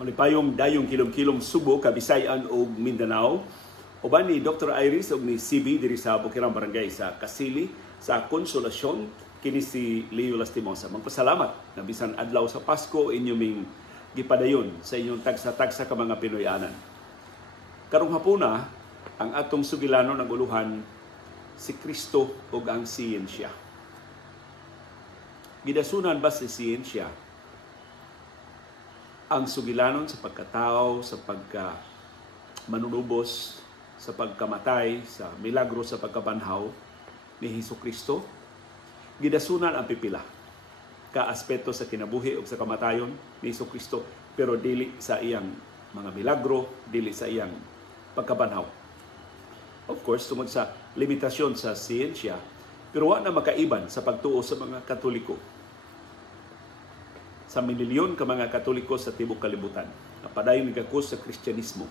Malipayong dayong kilom-kilom Subo, Kabisayan ug Mindanao. Uban ni Dr. Iris ug ni CB diri sa Bukirang Barangay sa Kasili sa Konsolasyon kini si Leo Lastimosa. Magpasalamat na bisan adlaw sa Pasko inyo ming gipadayon sa inyong tagsa-tagsa ka mga Pinoyanan. Karong hapuna ang atong sugilanon ang uluhan si Kristo ug ang siyensya. Gidasunan ba si siyensya ang sugilanon sa pagkatao, sa manunubos, sa pagkamatay, sa milagro sa pagkabanhaw ni Hesukristo? Gidasunan ang pipila ka aspeto sa kinabuhi o sa kamatayon ni Hesukristo, pero dili sa iyang mga milagro, dili sa iyang pagkabanhaw. Of course, tungod sa limitasyon sa siyensya, pero wa na makaiban sa pagtuo sa mga Katoliko. Sa milyon ka mga Katoliko sa tibok kalibutan, na padayong nagakos sa Kristyanismo,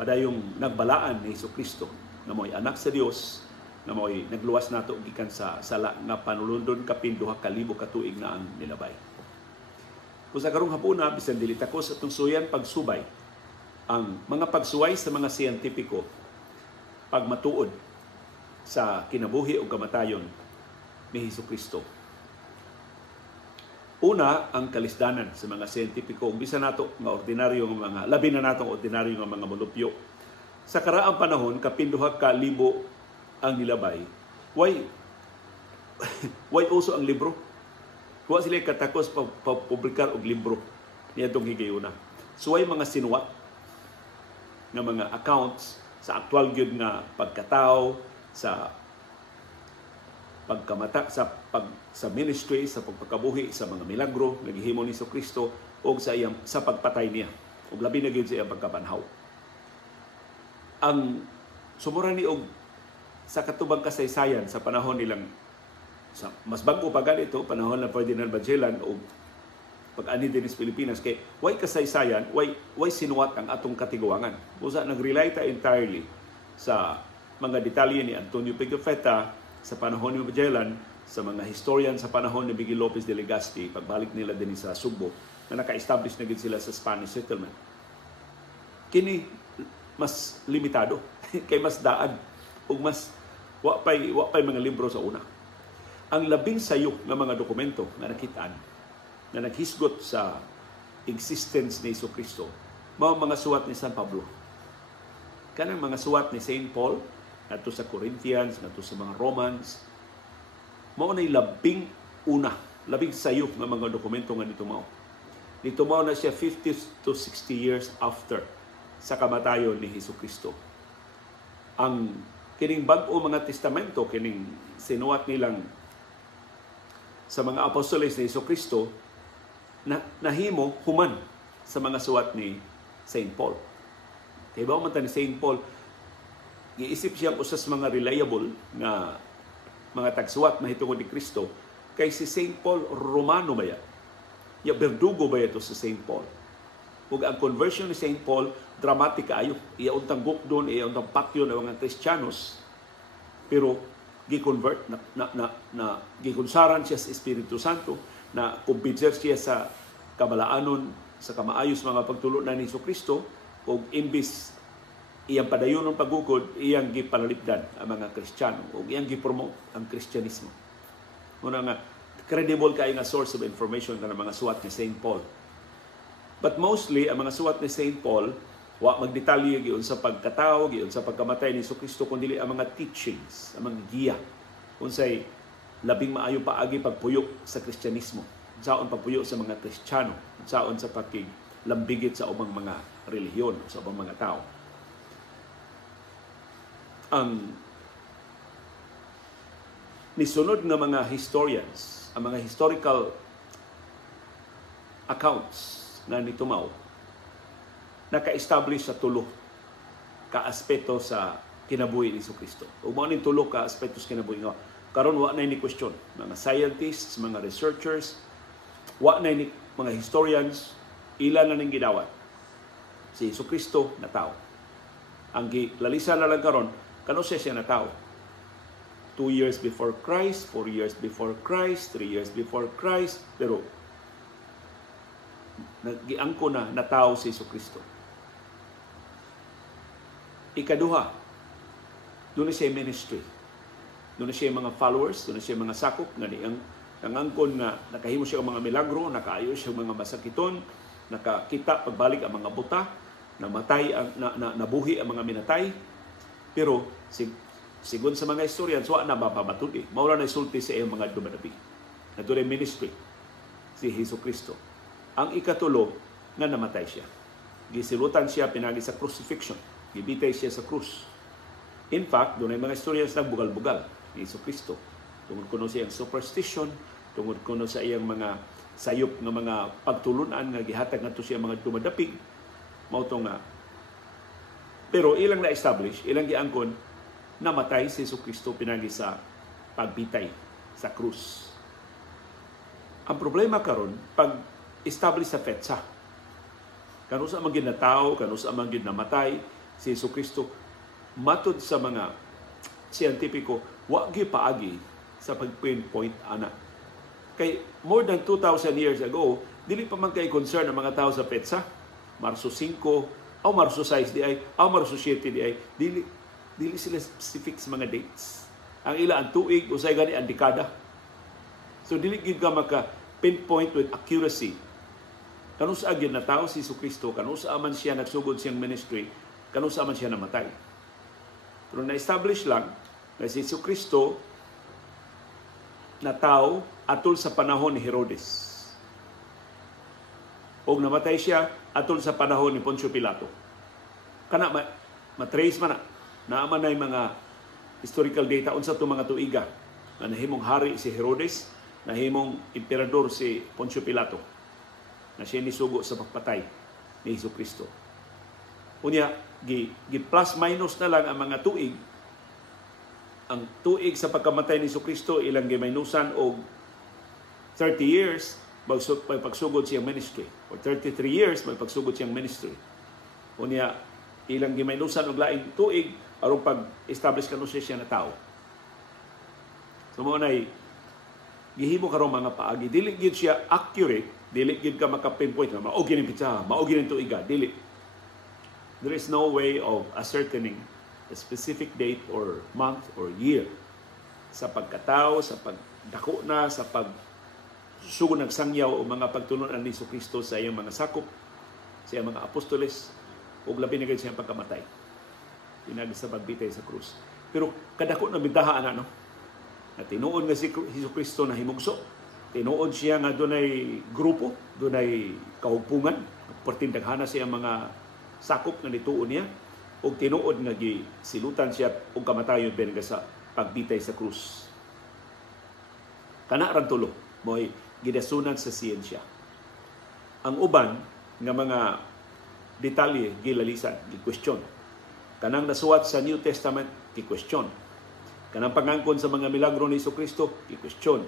padayong nagbalaan ni Hesukristo, na mo'y anak sa Dios, na mo'y nagluwas nato gikan sa sala nga panulundon kapin 2,000 ka tuig na ang nilabay. Kung sa karong hapuna, bisan dili takos atong suyan pagsubay, ang mga pagsuway sa mga siyentipiko, pagmatuod sa kinabuhi o kamatayon ni Hesukristo. Una, ang kalisdanan sa mga siyentipiko, bisan nato nga ordinaryo nga mga labi na natong ordinaryo nga mga molupyo. Sa karaang panahon, kapin 2,000 ang nilabay, why uso ang libro? Wa sila katakos publikar og libro niadtong higayuna. So way mga sinuwat nga mga accounts sa aktual gyud nga pagkatao, sa pagkamata, sa ministry, sa pagpakabuhi, sa mga milagro naghihimo ni Hesukristo o sa pagpatay niya ug labi na gyud sa iyang pagkabanhaw. Ang sumura ni og sa katubang kasaysayan sa panahon nilang sa mas bago pa ganito, panahon ng Ferdinand Magellan o pag-ani din sa Pilipinas, kay way kasaysayan, way sinuwat ang atong katiguangan. Usa nag-rely ta entirely sa mga detalye ni Antonio Pigafetta sa panahon ni Magellan, sa mga historian sa panahon ni Miguel Lopez de Legazpi, pagbalik nila din sa Subo, na naka-establish na gid sila sa Spanish settlement. Kini mas limitado, kay mas daan, ug mas wa pay mga libro sa una. Ang labing sayop nga mga dokumento nga nakitaan, na naghisgot sa existence ni Hesukristo, mao mga suwat ni San Pablo. Kanang mga suwat ni Saint Paul, nato sa Corinthians, nato sa mga Romans, mao na labing sayop nga mga dokumento nga dito mao. Dito mao na siya 50 to 60 years after sa kamatayon ni Hesukristo. Ang kining bag-o mga testamento, kining sinuwat nilang sa mga apostoles ni Hesukristo, nahimo human sa mga suwat ni Saint Paul. Kaya ba man ta ni Saint Paul, giisip siyang usas mga reliable nga mga tagsuwat mahitungod ni Kristo, kay si Saint Paul Romano ba yan? Ya berdugo ba ito si Saint Paul? Ug ang conversion ni Saint Paul dramatika ayo. Iya untang gukdon, iya untang patyo ng mga Kristiyanos, pero gi-convert na gikunsaran siya sa Espiritu Santo, na kumbinser siya sa kabalaanon, sa kamaayos mga pagtulo na ni Hesukristo, ug imbis iyang padayon ng pagugod, iyang gipanalipdan ang mga Kristiyano ug iyang gipromote ang Kristyanismo. Muna nga credible kay nga source of information ng mga suwat ni Saint Paul. But mostly ang mga suwat ni Saint Paul wa magdetalye giun sa pagkatao, giun sa pagkamatay ni Hesukristo, kundi ang mga teachings, ang mga giya unsay labing maayo paagi pagpuyo sa Kristyanismo, saon pagpuyo sa mga Kristiyano, saon sa pakiglambigit sa ubang mga relihiyon, sa ubang mga tao. Ang nisunod nga mga historians, ang mga historical accounts na nitumaw, naka-establish sa tulo ka aspeto sa kinabuhi ni Hesukristo. Ug mao ning tulo ka aspeto sa kinabuhi nga karon wa na ni question. Mga scientists, mga researchers, wa na ni mga historians, ilan na ning gidawat. Si Hesukristo na tao. Ang gilalisa na lang karon, kano siya na tao. 2 years before Christ, 4 years before Christ, 3 years before Christ, pero nagiangko na tao si Jesucristo. Ikaduha, doon na siya ministry. Doon na siya mga followers, doon na siya mga sakop, nga niyang nangangkon nga nakahimo siya ang mga milagro, nakaayo siya ang mga masakiton, nakakita pagbalik ang mga buta, namatay nabuhi ang mga minatay. Pero sigon sa mga historians, wa na mapamatudi. Maula na isulti sa iyang mga dumadabi. Na doon ministry si Jesucristo. Ang ikatulo nga namatay siya. Gisilutan siya pinagi sa crucifixion. Gibitay siya sa krus. In fact, doon ay mga historians nagbugal-bugal ni Jesucristo. Tungod kuno sa iyang superstition, tungod kuno sa iyang mga sayop nga mga pagtulunan nga gihatag ngadto siya mga dumadapig. Mao to nga. Pero ilang na-establish, ilang giangkon namatay si Jesucristo pinagi sa pagbitay sa krus. Ang problema karon pag establish sa petsa. Kano sa mga ginatao, kano sa mga ginamatay si Jesucristo, matod sa mga siyentipiko, wa gyud paagi sa pag-pinpoint ana. Kay more than 2,000 years ago, dili pa man kay concern ang mga tao sa petsa. Marso 5 o Marso 6 di ay, o Marso 7 di ay, dili sila specific sa mga dates. Ang ila ang tuig, usay gani ang dekada. So dili gid ka maka pinpoint with accuracy. Kano sa agyan na tao si Jesucristo, kano sa man siya nagsugod siyang ministry, kano sa man siya namatay. Pero na-establish lang na si Jesucristo na tao atol sa panahon ni Herodes. O namatay siya atol sa panahon ni Poncio Pilato. Kana matrace man na. Naaman na yung mga historical data unsa to mga tuiga na nahimong hari si Herodes, nahimong emperador si Poncio Pilato, na siya nisugo sa pagpatay ni Jesucristo. Unya, gi plus minus na lang ang mga tuig. Ang tuig sa pagkamatay ni Jesucristo ilang gimaynusan og 30 years may pagsugod siyang ministry, or 33 years may pagsugod siyang ministry. Unya, ilang gimaynusan og laing tuig aron pag-establish kanu siya na tao. So mo nay gihimo karon mga paagi, dili gyud siya accurate, dili gyud ka maka-pinpoint nga mao gini pitsa, mao gini tuiga, dili. There is no way of ascertaining a specific date or month or year sa pagkatao, sa pagdako na, sa pagsugod nagsangyaw o mga pagtulon ni Jesucristo sa iyang mga sakop, sa iyang mga apostoles, o labi na gayud siyang pagkamatay. Pinagi sa pagbitay sa krus. Pero kadako na bintahaan na, no? Na tinuod nga si Jesucristo na himugso. Tinuod siya nga dunay grupo, dunay kahugpungan, pertindaghana siya mga sakop nga nituon niya, o tinuod nga silutan siya og kamatayon benga sa pagbitay sa krus. Kana ra tulo mo'y gidasunan sa siyensya. Ang uban nga mga detalye gilalisan, gi-question. Kanang nasuwat sa New Testament, gi-question. Kanang pangangkon sa mga milagro ni Jesucristo, gi-question.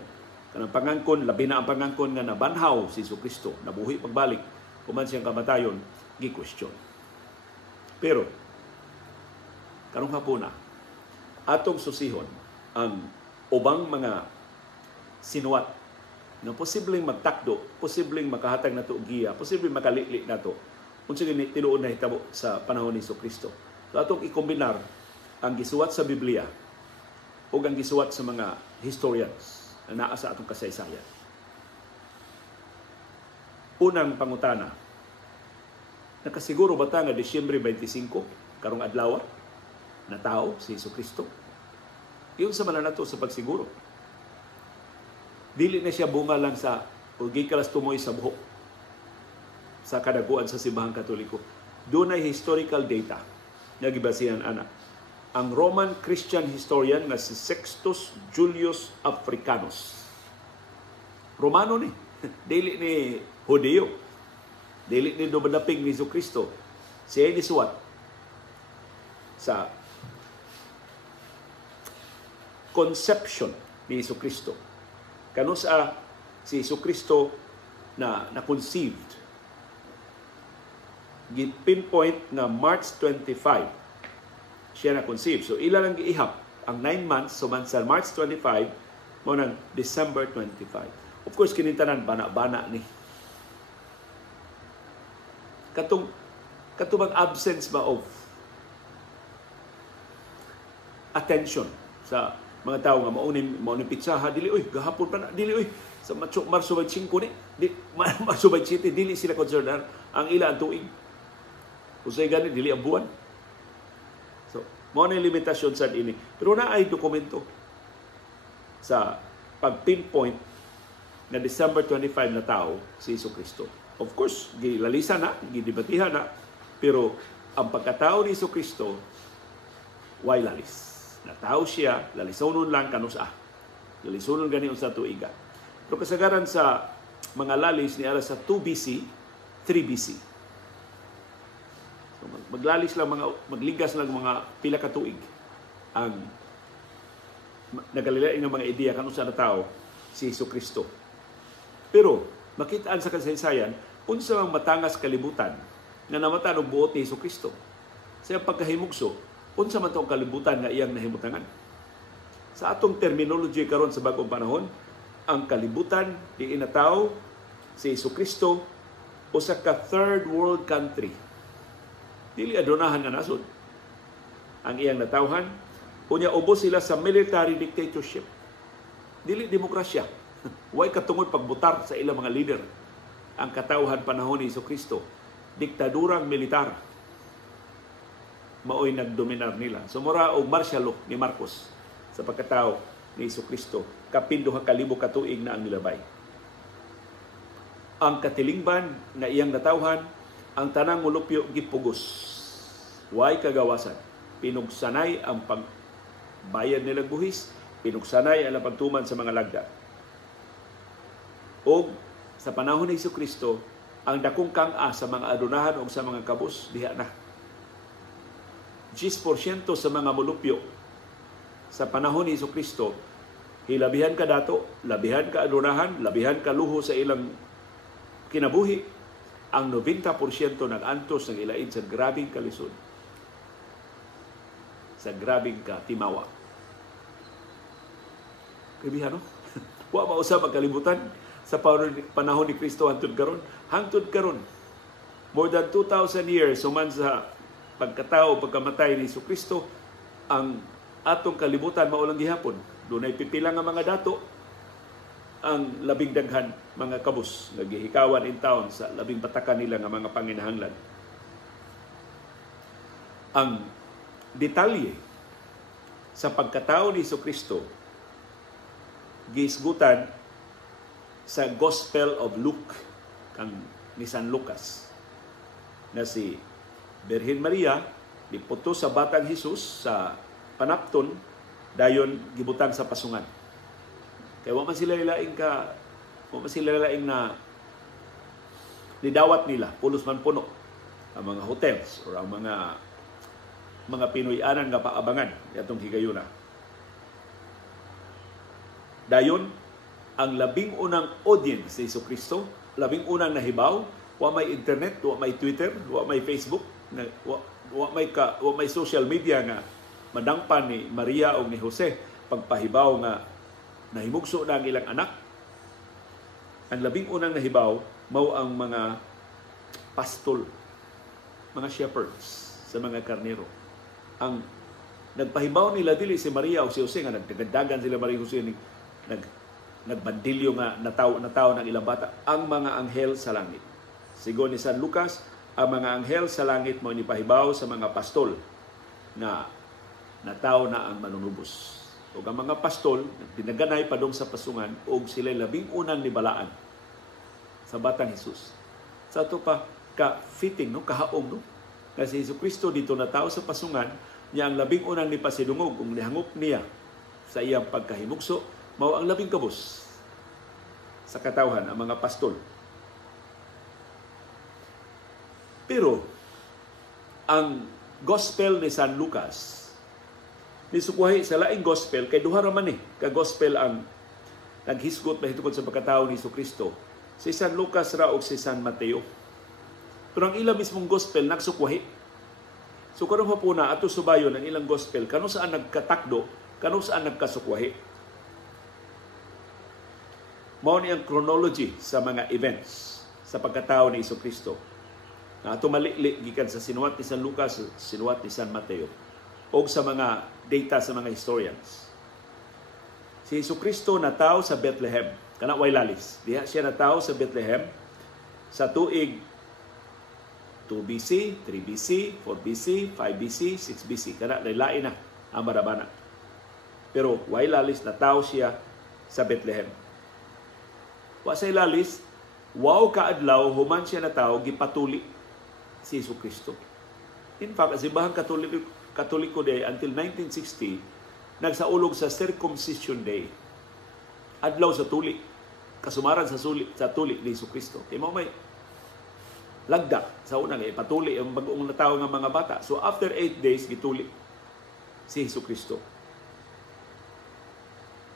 Kanang pangangkon, labi na ang pangangkon nga nabanhaw si Jesucristo, nabuhi pagbalik, kuman siyang kamatayon, gi-question. Pero, karong hapon na, atong susihon ang ubang mga sinuwat na posibleng magtakdo, posibleng makahatag na to giya, posibleng makalili na to, kung sige tinuod na hitabo sa panahon ni Jesucristo. So atong ikombinar ang gisuwat sa Biblia o ang gisuwat sa mga historians na naa sa atong kasaysayan. Unang pangutana, nakasiguro ba ta nga Disyembre 25, karong adlaw na tao si Jesucristo? Iyon sa mananato sa pagsiguro. Dili na siya bunga lang sa gikalas tumoy sa buhok sa kadaguan sa Simbahang Katoliko. Doon ay historical data na gibasihan ana. Ang Roman Christian historian na si Sextus Julius Africanus. Romano ni, dili ni Hudeo, dili ni dumadapig ni Jesucristo. Siya ay nisuwat sa conception ni Jesucristo. Kano sa si Jesucristo na conceived. Pinpoint nga March 25 siya na conceive. So ila lang giihap ang 9 months, so man sa March 25 mo ng December 25. Of course kinintanan bana-bana ni. katubang absence ba of attention sa mga tao nga mauning pitsaha, dili oy gahapon pa na, dili oy sa Marso 25 ni Marso 27 dili sila concerned ang ila ang tuig. Usay gani dili ang buwan. So mao na limitasyon sa ini, pero naay dokumento sa pag-pinpoint na December 25 na tao si Jesucristo. Of course, gilalisa na, gidebatihan na, pero ang pagkatao ni Jesucristo way lalis. Natao siya, lalisonon lang kanusa. Lalisonon gani sa tuiga. Pero kasagaran sa mga lalis ni ara sa 2 BC, 3 BC. So maglalis lang magligas lang mga pila ka tuig ang nagalilain ng mga ideya kanusa na tao si Jesucristo. Pero makitaan sa kasaysayan unsa ang matangas kalibutan nga namatan og buot ni Jesucristo. Sa pagkahimugso, unsa man tong kalibutan nga iyang nahimutangan. Sa atong terminology karon sa bagong panahon, ang kalibutan di inataw si Jesucristo usa ka third world country. Dili adunahan nga nasod. Ang iyang natawhan, unya ubos sila sa military dictatorship. Dili demokrasya. Way katungod pagbutar sa ilang mga leader. Ang katawhan panahon ni Jesucristo, diktadurang militar. Maoy nagdominar nila. So mura og martial law ni Marcos sa pagkatao ni Jesucristo, kapin 2,000 ka tuig na ang nilabay. Ang katilingban na iyang natawhan, ang tanang mulupyo gipugos. Way kagawasan. Pinugsanay ang pagbayad nilang buhis, pinugsanay ang pagtuman sa mga lagda. O sa panahon ni Jesucristo, ang dakong kang-a sa mga adunahan o sa mga kabus, diha na. 10% sa mga mulupyo sa panahon ni Jesucristo, hilabihan ka dato, labihan ka adunahan, labihan ka luho sa ilang kinabuhi. Ang 90% nag-antos ng ilain sa grabing kalisod, sa grabing katimawa. Kaibigan, no? Wa mausab ang kalibutan sa panahon ni Kristo hangtod karon. Hangtod karon, more than 2,000 years human sa pagkatao, pagkamatay ni Jesucristo, ang atong kalibutan maulang gihapon. Dunay pipila nga mga dato, ang labing daghan mga kabus nagihikawan in town sa labing batakan nila nga mga panginahanglan. Ang detalye sa pagkatao ni Jesucristo giisgutan sa Gospel of Luke kang ni San Lucas, na si Birhen Maria diputo sa batang Jesus sa panapton, dayon gibutang sa pasungan. Kaya wa man sila laing na nidawat nila, pulos man puno ang mga hotels o ang mga Pinoy-anan nga paabangan atong higayuna. Dayon ang labing unang audience ni Jesucristo, labing unang nahibaw, wa may internet, wa may Twitter, wa may Facebook, wa may social media nga madangpan ni Maria o ni Jose pagpahibaw nga nahimugso na ang ilang anak. Ang labing unang nahibaw mao ang mga pastol, mga shepherds sa mga karnero. Ang nagpahibaw nila dili si Maria o si Jose nga nagdagandagan sila Maria o Jose nagbandilyo nga nataw ng ilang bata, ang mga anghel sa langit. Sigon ni San Lucas, ang mga anghel sa langit mo nipahibaw sa mga pastol na nataw na ang manunubos. O ang mga pastol, dinaganay padong sa pasungan o sila labing unang nibalaan sa batang Jesus. Sa ito pa, ka-fitting, no? Kahaong, no? Kasi Jesucristo dito nataw sa pasungan, niya ang labing unang nipasidungog, kung nihangop niya sa iyang pagkahimugso, mao ang labing kabus sa katawhan, ang mga pastol. Pero, ang Gospel ni San Lucas, nisukuhay sa laing gospel, kay duha raman ka gospel ang naghisgot mahitungod sa pagkatao ni Jesucristo. Si San Lucas ra og si San Mateo. Pero ang ilang mismong gospel nagsukwahi. So karon hapuna ato subayon ang ilang gospel kano saan nagkatakdo, kano saan nagkasukwahi. Mao ni ang chronology sa mga events sa pagkatao ni Jesucristo. na ato malili gikan sa sinuwat ni San Lucas, sinuwat ni San Mateo, o sa mga data sa mga historians. Si Jesucristo natawo sa Bethlehem, kana way lalis. Diha siya natawo sa Bethlehem sa tuig 2 BC, 3 BC, 4 BC, 5 BC, 6 BC. Kana lain na ang marabana. Pero way lalis natawo siya sa Bethlehem. Wa say lalis, wow kaadlaw human siya natawo gipatuli si Jesucristo. In fact, as ibahang Katoliko Day until 1960 nagsaulog sa Circumcision Day. Adlaw sa tuli, kasumaran sa tuli ni Jesucristo. Kay mao may lagda sa una nga ipatuli ang bag-ong natawo nga mga bata. So after 8 days gituli si Jesucristo.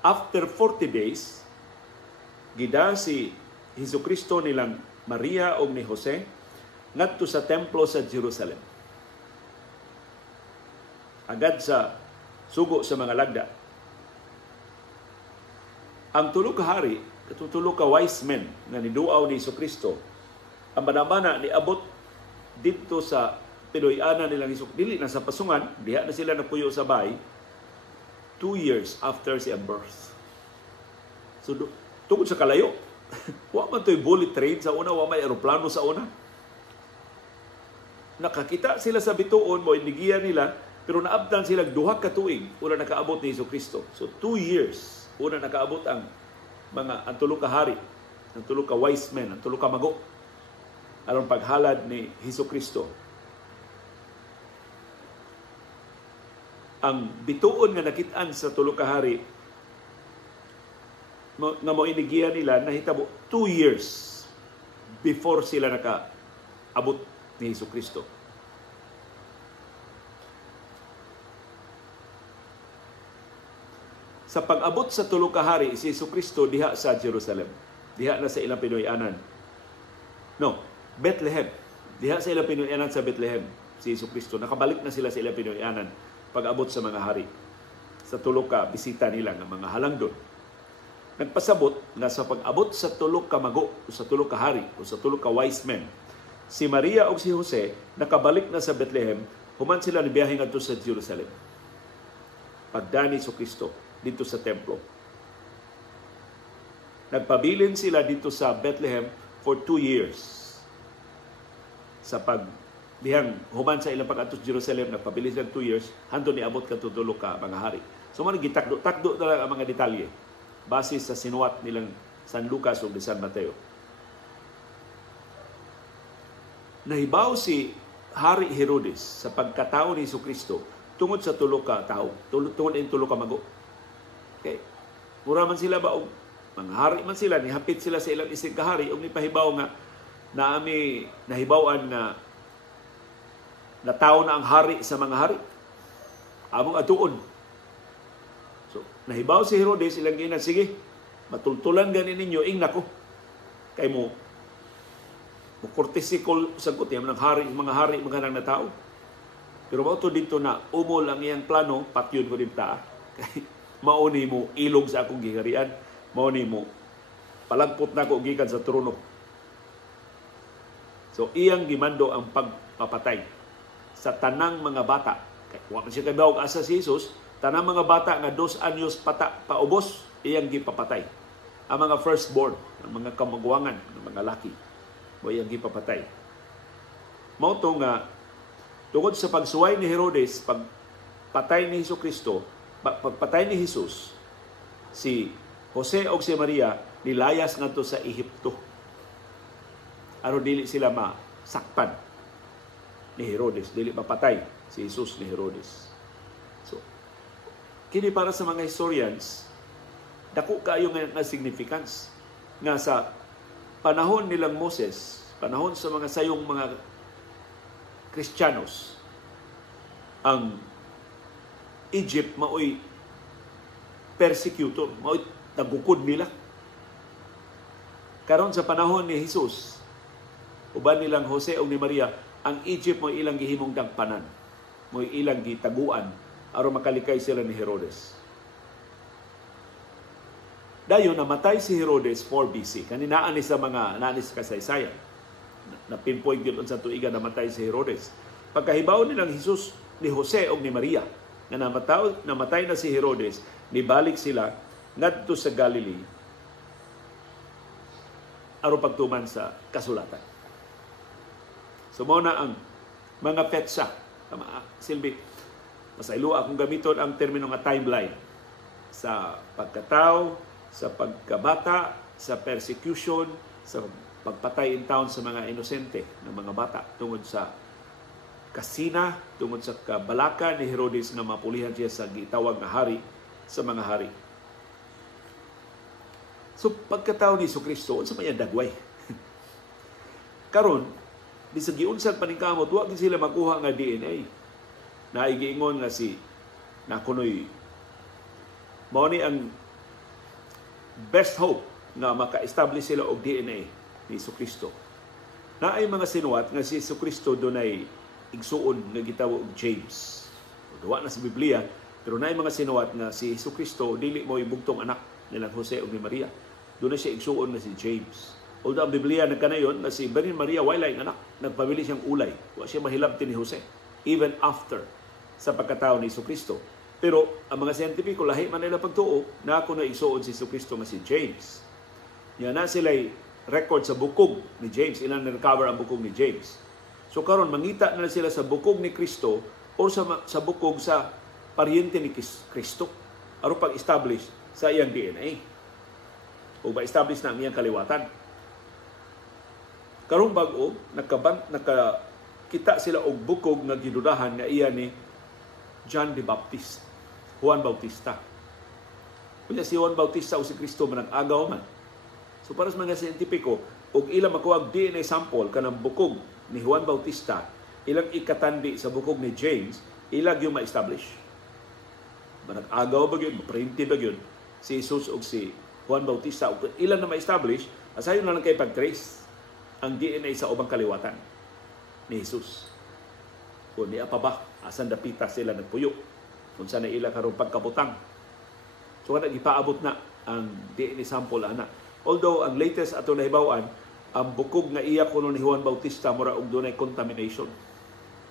After 40 days gida si Jesucristo nilang Maria o ni Jose ngadto sa templo sa Jerusalem. Agad sa sugo sa mga lagda. Ang tulo ka hari, tulo ka wise men nga niduaw ni Jesucristo, ang banabana ni abot dito sa Pinoy-ana nilang Jesucristo, dili na sa pasungan, diha na sila napuyo sa bahay 2 years after siyang birth. So tungod sa kalayo, wa man to'y bullet train sa una, wa may aeroplano sa una. Nakakita sila sa bituon mo, inigiya nila, pero naabdan sila duha ka tuig una nakaabot ni Jesucristo. So 2 years una nakaabot ang ang tulo ka hari, ang tulo ka wise men, ang tulo ka mago aron paghalad ni Jesucristo. Ang bituon nga nakit-an sa tulo ka hari nga mo inigiya nila nahitabo 2 years before sila nakaabot ni Jesucristo. Sa pag-abot sa tulo ka hari si Jesucristo diha sa Jerusalem. Diha na sa ilang Pinoy-anan. No, Bethlehem. Diha sa ilang Pinoy-anan sa Bethlehem si Jesucristo. Nakabalik na sila sa ilang Pinoy-anan pag-abot sa mga hari. Sa tulo ka bisita nila ng mga halangdon. Nagpasabot na sa pag-abot sa tulo ka mago o sa tulo ka hari o sa tulo ka wise men, si Maria o si Jose nakabalik na sa Bethlehem, human sila ni biyahe ngadto sa Jerusalem. Pagdani sa Kristo dito sa templo. Nagpabilin sila dito sa Bethlehem for 2 years. Sa pagbihang human sa ilang pag-adto sa Jerusalem, nagpabilin sila 2 years, hantod niabot katutulo ka mga hari. So man gitakdo-takdo na lang ang mga detalye base sa sinuwat nilang San Lucas o San Mateo. Nahibaw si Hari Herodes sa pagkatao ni Jesucristo tungod sa tulo ka tao, tungod ang tulo ka mago. Okay. Mura man sila ba og mga hari man sila, nihapit sila sa ilang isig kahari og nipahibaw nga naami nahibawan nga natawo na ang hari sa mga hari. Among atuon. So, nahibaw si Herodes ilang ginan, sige, matultulan ganin ninyo, ingna ko. Kay mo kortesikol sagot yan ng hari, mga hari, mga nang natao. Pero mauto dito na umol ang iyang plano, patyon ko din ta. Mauni mo ilog sa akong giharian, mauni mo palagpot na ko gikan sa trono. So iyang gimando ang pagpapatay sa tanang mga bata. Kaya wa man siya kabaw asa si Jesus, tanang mga bata nga 2 anyos paubos, iyang gipapatay. Ang mga firstborn, ang mga kamagwangan, ang mga laki, mo iyang gipapatay. Mao to nga tungod sa pagsuway ni Herodes, pagpatay ni Jesucristo, pagpatay ni Jesus, si Jose o si Maria nilayas ngadto sa Ehipto. Aron dili sila masakpan ni Herodes, dili mapatay si Jesus ni Herodes. So, kini para sa mga historians, dako kayo nga significance nga sa panahon nilang Moses, panahon sa mga sayong mga Kristiyanos, ang Egypt maoy persecutor, maoy tagukod nila. Karon sa panahon ni Jesus, uban nilang Jose o ni Maria, ang Egypt mo ilang gihimong dagpanan, mo ilang gitaguan aron makalikay sila ni Herodes. Dayon namatay si Herodes 4 BC. Kaninaan ni sa mga nanis kasaysayan. na pinpoint yun sa tuiga namatay si Herodes. Pagkahibaw nilang Hesus ni Jose o ni Maria na namatay na si Herodes, nibalik sila ngadto sa Galilee aron pagtuman sa kasulatan. So mao na ang mga petsa. Silbi, masaylo akong gamiton ang termino nga timeline sa pagkatao, sa pagkabata, sa persecution, sa pagpatay in town sa mga inosente ng mga bata tungod sa kasina, tungod sa kabalaka ni Herodes na mapulihan siya sa gitawag na hari sa mga hari. So pagkatao ni Jesucristo, unsa may dagway? Karon, bisag giunsan paningkamot, wa gid sila makuha nga DNA. Naigiingon nga si nakunoy mao ni ang best hope na maka-establish sila og DNA ni Jesucristo. Naay mga sinuwat nga si Jesucristo dunay igsuon nga gitawag og James. Duwa na sa Biblia, pero naay mga sinuwat nga si Jesucristo dili mo ibugtong anak nilang Jose ug ni Maria. Doon na siya igsuon na si James. Although ang Biblia nagkanayon na si Virgin Maria walay anak, nagpabili siyang ulay. Wa siya mahilabti ni Jose even after sa pagkatao ni Jesucristo. Pero ang mga siyentipiko lahi man nila pagtuo na ako na igsuon si Jesucristo nga si James. Yan na sila'y record sa bukog ni James, ilan na recover ang bukog ni James. So karon mangita na sila sa bukog ni Kristo o sa bukog sa paryente ni Kristo aron pag-establish sa iyang DNA. O ba-establish na ang iyang kaliwatan. Karong bag-o, nakakita sila og bukog nga gidudahan nga iya ni Juan Bautista. Kunya si Juan Bautista o si Kristo man nag-agaw man. So para sa mga siyentipiko, og ilang makuha DNA sample kanang bukog ni Juan Bautista, ilang ikatandi sa bukog ni James, ilang yung ma-establish. Manag-agaw ba yun, ma-printed ba yun, si Jesus o si Juan Bautista, ilan na ma-establish, asayon na lang kayo pag-trace ang DNA sa ubang kaliwatan ni Jesus. Kung niya pa ba, asan dapita sila nagpuyo, kung saan na ilang karong pagkabutang. So, ipaabot na ang DNA sample ana. Although, ang latest ato nahibawan, ang bukog nga iya kuno ni Juan Bautista mura og dunay contamination.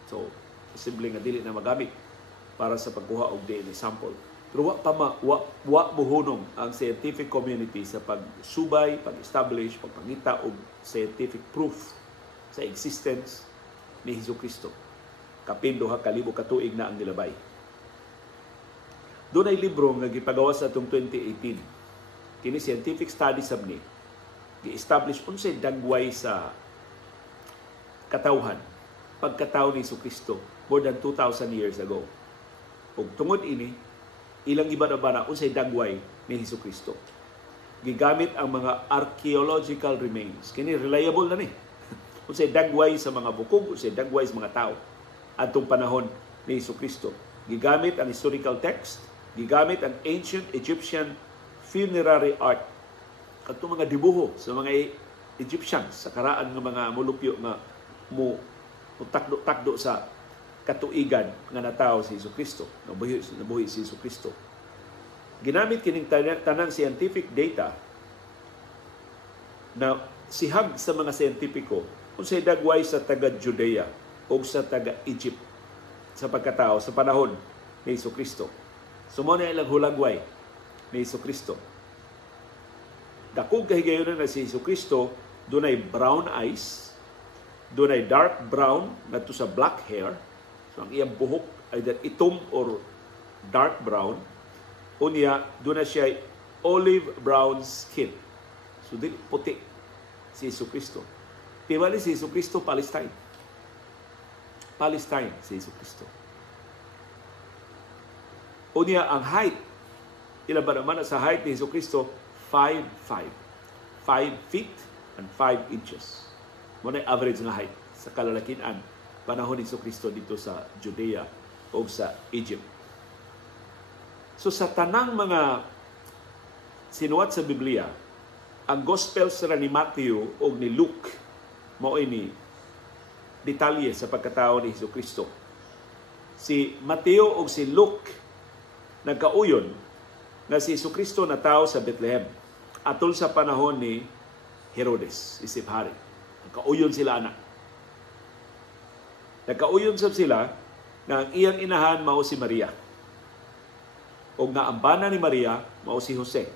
So, posible nga dili na magamit para sa pagkuha og DNA sample. Pero wa muhunong ang scientific community sa pagsubay, pag-establish, pagpangita og scientific proof sa existence ni Jesucristo. Kapin 2,000 ka tuig na ang nilabay. Doon ay libro nga gipagawa sa atong 2018. Kini scientific study sabni gi-establish unsay dagway sa katawhan pagkatawo ni Jesucristo more than 2,000 years ago. Ug tungod ini ilang iba-bana unsay dagway ni Jesucristo. Gigamit ang mga archaeological remains. Kini reliable na ni. Unsay dagway sa mga bukog, unsay dagway sa mga tao adtong panahon ni Jesucristo. Gigamit ang historical text, gigamit ang ancient Egyptian funerary art. Katong mga dibuho sa mga Egyptians sa karaan ng mga mulupyo nga mo takdo sa katuigan nga natao si Jesucristo, nabuhi si Jesucristo. Ginamit kining tanang scientific data na sihag sa mga siyentipiko unsay dagway sa taga Judea o sa taga Egypt sa pagkatao sa panahon ni Jesucristo. Sumo na ilang hulagway ni Jesucristo. Dakog kahigayon na si Jesucristo, dunay brown eyes, dunay dark brown ngadto sa black hair. So, ang iyang buhok either itom or dark brown. Unya, doon na siya olive brown skin. So, di puti si Jesucristo. Tiwali si Jesucristo, Palestine. Palestine si Jesucristo. Unya, ang height, ilan ba naman sa height ni Jesucristo? 5'5". 5 feet and 5 inches. Muna yung average nga height sa kalalakian panahon ni Jesucristo dito sa Judea o sa Egypt. So sa tanang mga sinuwat sa Biblia, ang Gospels ni Matthew o ni Luke mao ini detalye sa pagkatao ni Jesucristo. Si Mateo o si Luke nagkauyon na si Jesucristo na tao sa Bethlehem atol sa panahon ni Herodes, isip hari. Kauyon sila ana. Nagkauyon sab sila nga ang iyang inahan mao si Maria. O nga ang bana ni Maria mao si Jose.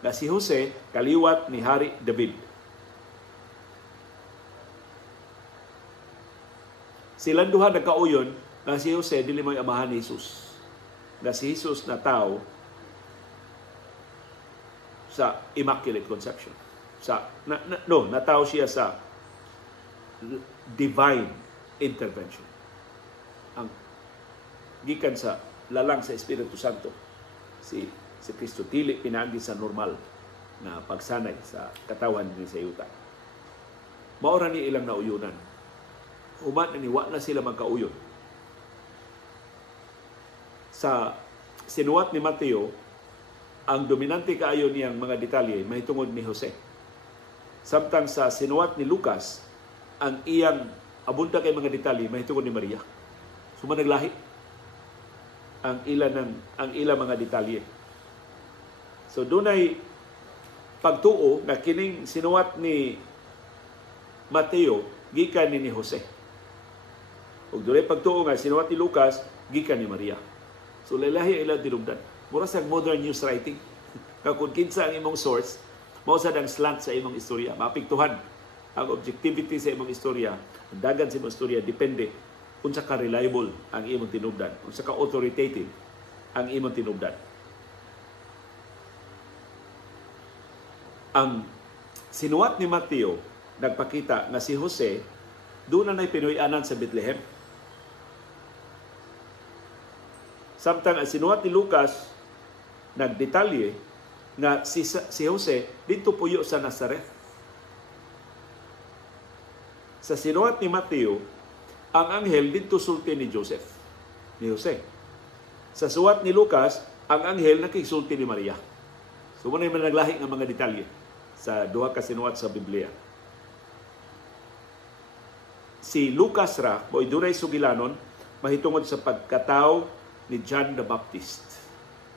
Na si Jose kaliwat ni Hari David. Silang duha nagkauyon na si Jose dili may amahan ni Jesus. Na si Jesus na tao sa Immaculate Conception. Nataw siya sa divine intervention. Ang gikan sa lalang sa Espiritu Santo si Kristo dili pinaagi sa normal na pagsanay sa katawan ni sa yuta. Mao ra ni ilang nauyunan. Human ni wala sila magkauyon. Sa sinuwat ni Mateo, ang dominante kaayo niyang mga detalye mahitungod ni Jose. Samtang sa sinuwat ni Lucas, ang iyang abunda kay mga detalye mahitungod ni Maria. Sumanaglahi ang ilang mga detalye. So dunay pagtuo nga kining sinuwat ni Mateo gikan ni Jose. Ug dunay pagtuo nga sinuwat ni Lucas gikan ni Maria. So lahi ilang tinubdan. Mura sa modern news writing. Kung kinsa ang imong source, mao sad ang slant sa imong istorya. Maapektuhan ang objectivity sa imong istorya. Ang dagan sa imong istorya depende unsa ka reliable ang imong tinubdan, unsa ka authoritative ang imong tinubdan. Ang sinuwat ni Mateo nagpakita nga si Jose doon na pinuy-anan sa Bethlehem. Samtang ang sinuwat ni Lucas nagdetalye na si Jose dito puyo sa Nazareth. Sa sinuwat ni Mateo, ang anghel dito sulti ni Jose. Sa suwat ni Lucas, ang anghel nakigsulti ni Maria. So muna yung naglahi ng mga detalye sa duha ka sinuwat sa Biblia. Si Lucas ra, mo'y dunay sugilanon, mahitungod sa pagkatao ni John the Baptist.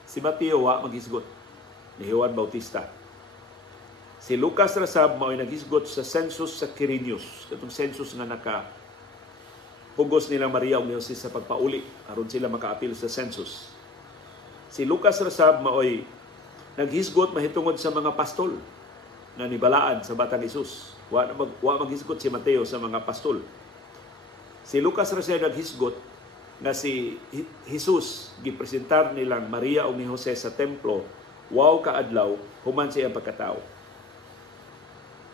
Si Mateo wa maghisgot ni Juan Bautista. Si Lucas rasab mao'y naghisgot sa census sa Quirinius, katong census nga pugos nila Maria ug Jose sa pagpauli aron sila makaapil sa census. Si Lucas rasab mao'y naghisgot mahitungod sa mga pastol na nibalaan sa batang Hesus. Wa maghisgot si Mateo sa mga pastol. Si Lucas rasab naghisgot na si Jesus gipresentar nilang Maria o ni Jose sa templo wow kaadlaw human siya ang pagkatao.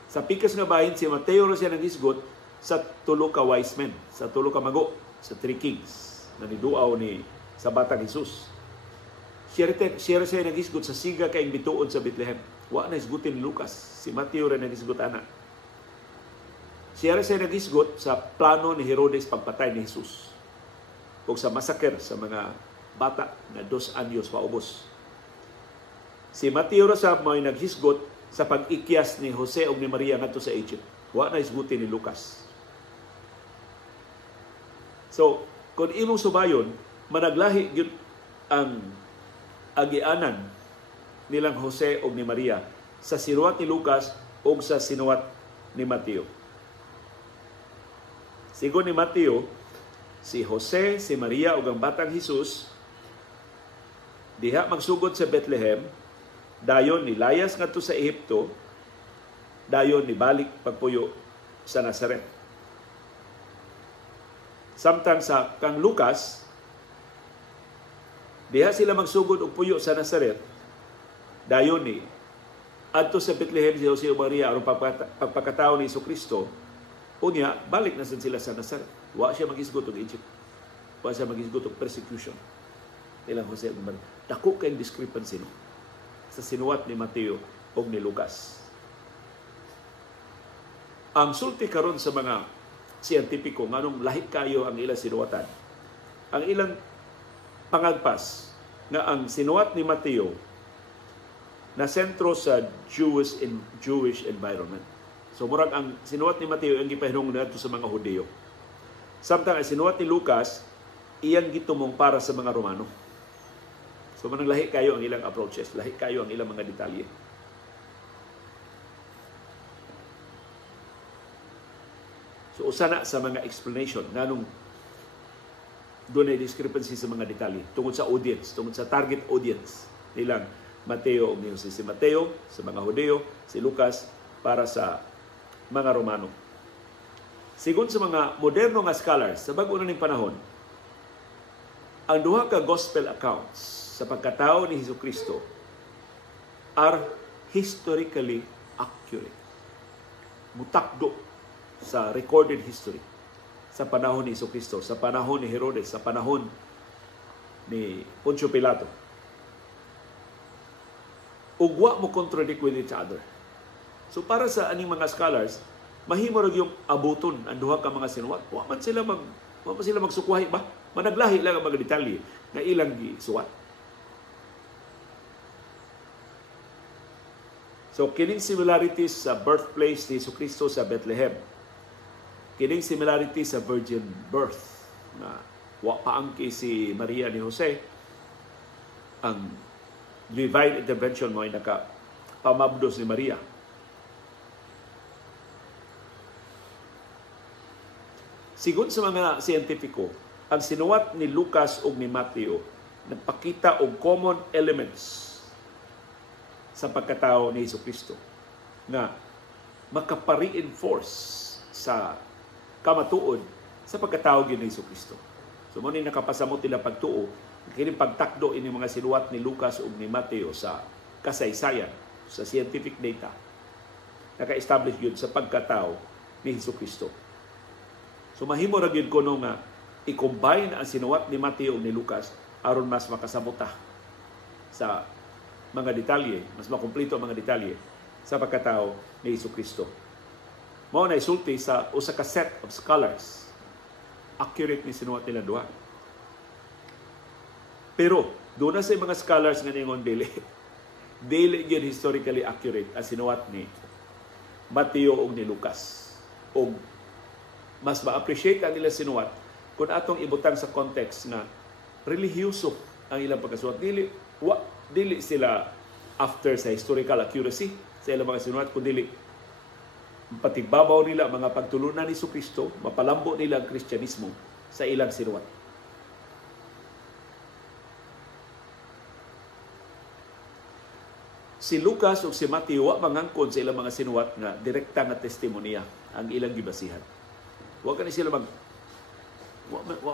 Sa pikas nga bahin si Mateo ra siya naghisgot sa tulo ka wise men, sa tulo ka mago, sa three kings na niduaw ni sa batang Jesus. Siya siya naghisgot sa siga kay bituon sa Bethlehem. Wa na hisgutin ni Lucas, si Mateo ra naghisgot ana. Siya siya naghisgot sa plano ni Herodes pagpatay ni Jesus. O sa massacre sa mga bata na 2 anyos paubos. Si Mateo rasab mo'y naghisgot sa pag-ikyas ni Jose o ni Maria ngadto sa Egypt. Wa na hisgutin ni Lucas. So, kung imong subayon, managlahi gyud ang agianan nilang Jose o ni Maria sa sinuwat ni Lucas o sa sinuwat ni Mateo. Sigon ni Mateo, si Jose, si Maria ug ang batang Jesus diha magsugod sa Bethlehem, dayon ni layas ngadto sa Ehipto, dayon ni balik pagpuyo sa Nazareth. Samtang sa kang Lucas, diha sila magsugod og puyo sa Nazareth, dayon ni adto sa Bethlehem si Jose ug Maria aron pagpakatao ni Jesucristo. Unya balik na sila sa Nazareth. Wa siya maghisgot og Egypt. Wa siya maghisgot og persecution. Ilang Jose ug Maria. Dako kay discrepancy no sa sinuwat ni Mateo ug ni Lucas. Ang sulti karon sa mga siyentipiko nganong lahi kayo ang ilang sinuwatan. Ang ilang pangagpas nga ang sinuwat ni Mateo na sentro sa Jewish environment. So murag ang sinuwat ni Mateo ang gipahinungdan ngadto sa mga Hudyo. Samtang ang sinuwat ni Lucas iyang gitumong para sa mga Romano. So manang lahi kayo ang ilang approaches, lahi kayo ang ilang mga detalye. So usa na sa mga explanation nganong doon ay discrepancy sa mga detalye tungod sa audience, tungod sa target audience nilang Mateo ug ni Jose. Si Mateo sa mga Hudyo, si Lucas para sa mga Romano. Sigon sa mga moderno nga scholars sa bag-o ning panahon, ang duha ka gospel accounts sa pagkatao ni Hesukristo are historically accurate. Mutakdo sa recorded history sa panahon ni Hesukristo, sa panahon ni Herodes, sa panahon ni Poncio Pilato. Ug wa mo contradict with each other. So para sa aning mga scholars, mahimo ra yung abuton ang duha ka mga sinuwat. Wa man sila magsukuhay ba? Managlahi lang ang mga detalye nga ilang gisuwat. So kining similarities sa birthplace ni Jesucristo sa Bethlehem, kining similarities sa virgin birth na wa paangki si Maria ni Jose, ang divine intervention mo ay nakapamabdos ni Maria. Sigon sa mga siyentipiko, ang sinuwat ni Lucas ug ni Mateo nagpakita og common elements sa pagkatao ni Hesukristo na makapa-reinforce sa kamatuod sa pagkatao ni Hesukristo. So mo ni nakapasamot nila pagtuo kini pagtakdo ini mga sinuwat ni Lucas ug ni Mateo sa kasaysayan, sa scientific data. Naka-establish yun sa pagkatao ni Hesukristo. So mahimo ra gyud kuno nga i-combine ang sinuwat ni Mateo ug ni Lucas aron mas makasabuta sa mga detalye, mas makumpleto ang mga detalye sa pagkatao ni Hesukristo. Mao na isulti sa usa ka set of scholars. Accurate ni sinuwat nila duha. Pero doon na sa mga scholars nga ningon dili gyud historically accurate ang sinuwat ni Mateo ug ni Lucas. Og mas ma-appreciate ang nila sinuwat kung atong ibutang sa context na relihiyoso ang ilang pagkasuwat. Dili sila after sa historical accuracy sa ilang mga sinuwat, kundi patigbabaw nila mga pagtulunan ni Jesucristo, mapalambo nila ang Kristyanismo sa ilang sinuwat. Si Lucas ug si Mateo wa mangangkon sa ilang mga sinuwat nga direkta nga testimonya ang ilang gibasihan. Wa ka ni sila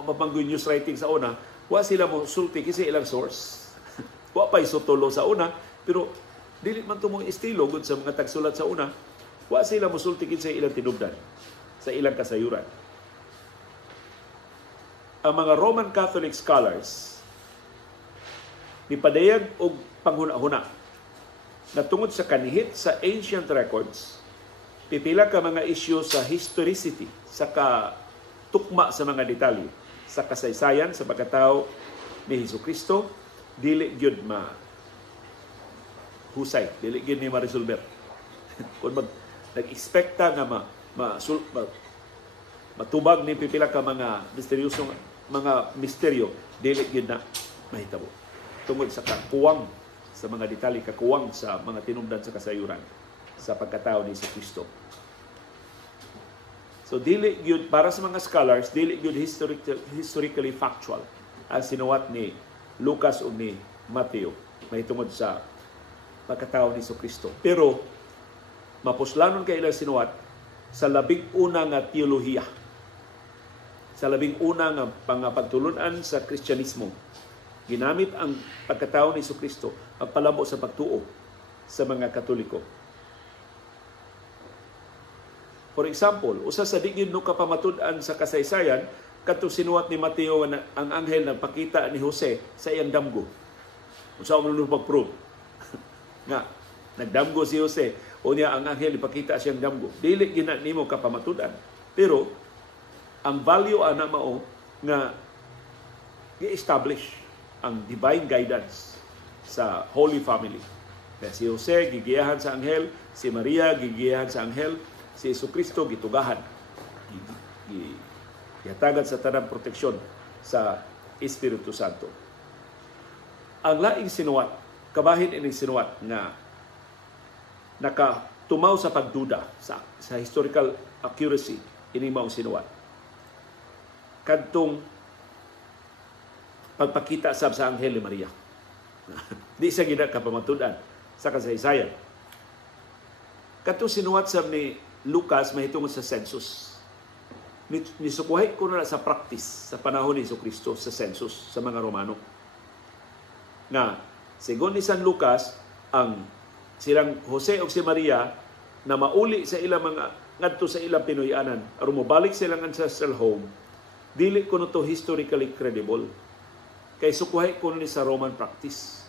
mapanggoy news writing sa una, wa sila mo sulti kasi ilang source. Wa pa isutulo sa una, pero dili man tumong estilo gud sa mga tagsulat sa una. Wa sila mo sulti sa ilang tinubdan, sa ilang kasayuran. Ang mga Roman Catholic scholars nipadayag og panghuna-huna na tungod sa kanihit sa ancient records, pipila ka mga issue sa historicity, sa katukma sa mga detalye, sa kasaysayan, sa pagkatao ni Hesukristo, dili gyud husay, dili gyud ni ma-resolver. Kung nag-expecta nga matubag ni pipila ka mga misteryosong mga misteryo, dili gyud na mahitabo. Tungod sa kakuwang sa mga detalye, kakuwang sa mga tinubdan sa kasayuran sa pagkatao ni Jesucristo. So dili gyud para sa mga scholars, dili gyud historically factual ang sinuwat ni Lucas ug ni Mateo mahitungod sa pagkatao ni Jesucristo. Pero mapuslanon kay ilang sinuwat sa labing una nga teolohiya, sa labing una nga pagtulunan sa Kristyanismo. Ginamit ang pagkatao ni Jesucristo ang palabo sa pagtuo sa mga Katoliko. For example, usa sa digid no kapamatud-an sa kasaysayan kadto sinuwat ni Mateo nga ang anghel nagpakita ni Jose sa iyang damgo. Unsa man nuno pag-prove nga nagdamgo si Jose o niya ang anghel ipakita siyang damgo. Dili gina nimo kapamatud-an. Pero ang value ana mao nga gi-establish ang divine guidance sa Holy Family. Kaya si Jose gigiyahan sa anghel, si Maria gigiyahan sa anghel, si Jesucristo gitugahan. Gihatagan sa tanang proteksyon sa Espiritu Santo. Ang laing sinuwat, kabahin ining sinuwat na nakatumaw sa pagduda sa historical accuracy Ini maong sinuwat. Kadtong pagpakita sa Anghel ni Maria. Di sa gina kapamatudan sa kasaysayan. Kadtong sinuwat sa ni Lucas mahitungod sa census. Nisukuhay ko na sa practice sa panahon ni Jesucristo sa census sa mga Romano. Na, sigon ni San Lucas, ang silang Jose o si Maria na mauli sa ilang mga ngadto sa ilang Pinoyanan aron mobalik silang ancestral home, dili kuno to historically credible. Kay sukuhay kuno ni sa Roman practice.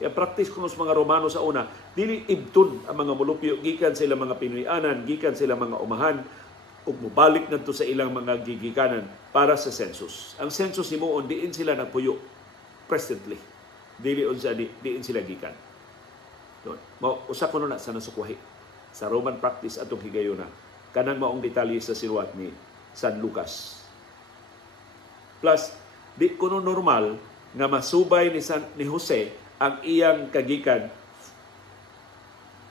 Kaya practice kuno sa mga Romano sa una, dili ibton ang mga mulupyo gikan sa ilang mga Pinoyanan, gikan sa ilang mga umahan, ug mobalik ngadto sa ilang mga gigikanan para sa census. Ang census himuon diin sila nagpuyo presently. Diin sila gikan. Usa ko na sa nasukuhi sa Roman practice atong higayuna. Kanang maong detalye sa sinuwat ni San Lucas. Plus, di kuno normal nga masubay ni Jose ang iyang kagikan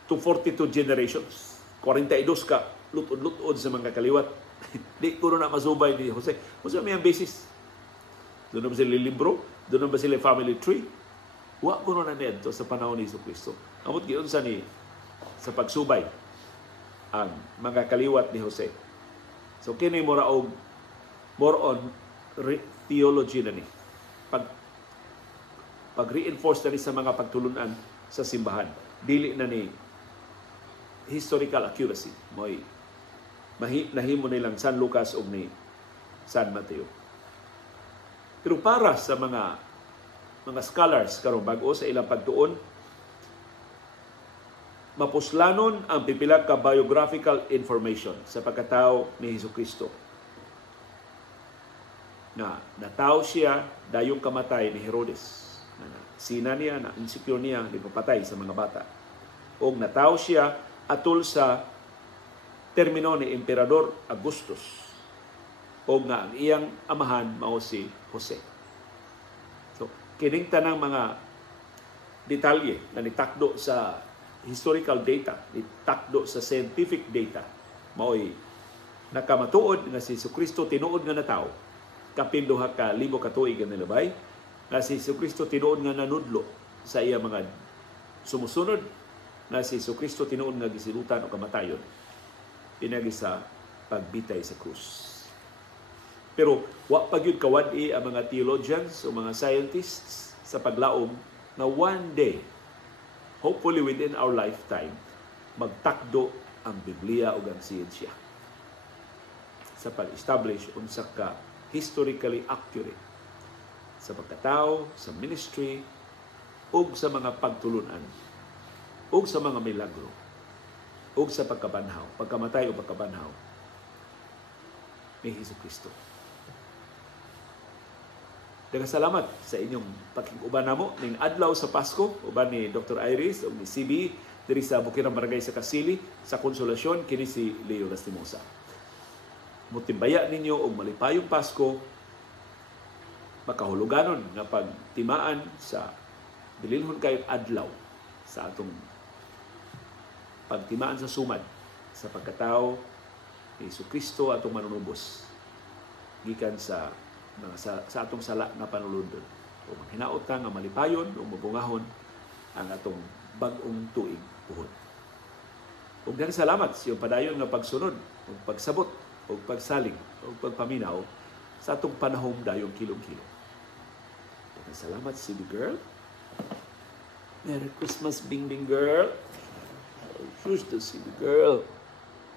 to 42 generations. 42 ka lutod-lutod sa mga kaliwat. Di kuno na masubay ni Jose. Kung may ang basis. Doon ba sila libro? Doon ba sila family tree? Wa kuno na nito sa panahon ni Jesucristo. Amot giyon sa sa pagsubay ang mga kaliwat ni Jose. So kini more on theology na ni. Pag-reinforce na ni sa mga pagtulunan sa simbahan. Dili na ni historical accuracy. Nahimo nilang San Lucas o ni San Mateo. Pero para sa mga scholars karon bag-o sa ilang pagtuon, mapuslanon ang pipila ka biographical information sa pagkatao ni Jesucristo. Nataw siya dayong kamatay ni Herodes. Sina niya, na-insecure niya, nagpapatay sa mga bata. O nataw siya atol sa termino ni Emperador Augustus. O nga ang iyang amahan mao si Jose. So, kining tanang mga detalye na nitakdo sa historical data, nitakdo sa scientific data, mao'y nakamatuod nga si Jesucristo tinuod nga natawo, kapin 2,000 ka tuig nga nilabay, na si Jesucristo tinuod nga nanudlo sa iya mga sumusunod, na si Jesucristo tinuod nga gisilutan o kamatayon pinagi sa pagbitay sa krus. Pero wa pa gyud kawad-i ang mga theologians o mga scientists sa paglaom na one day, hopefully within our lifetime, magtakdo ang Biblia o ang siyensya sa pag-establish unsa ka historically accurate sa pagkatao, sa ministry, ug sa mga pagtulunan, ug sa mga milagro, ug sa pagkabanhaw, pagkamatay o pagkabanhaw ni Jesucristo. Salamat sa inyong pakiguban namo ning adlaw sa Pasko uban ni Dr. Iris ug ni CB diri sa Bukirang Barangay sa Kasili sa Konsolasyon kini si Leo Lastimosa. Mutimbaya ninyo og malipayong Pasko, makahuluganon nga pagtimaan sa bililhon kayong adlaw sa atong pagtimaan sa sumad sa pagkatao ni Jesucristo atong manunubos gikan sa atong sala nga panulundon. O maghinaot ta nga malipayon o mabungahon ang atong bag-ong tuig puhon. Ug daghang salamat sa iyong padayon nga pagsunod ug pagsabot ug pagsalig ug pagpaminaw sa atong panahom dayong kilom-kilom. Daghang salamat, CB girl. Merry Christmas, Bing Bing girl. Who's the CB girl?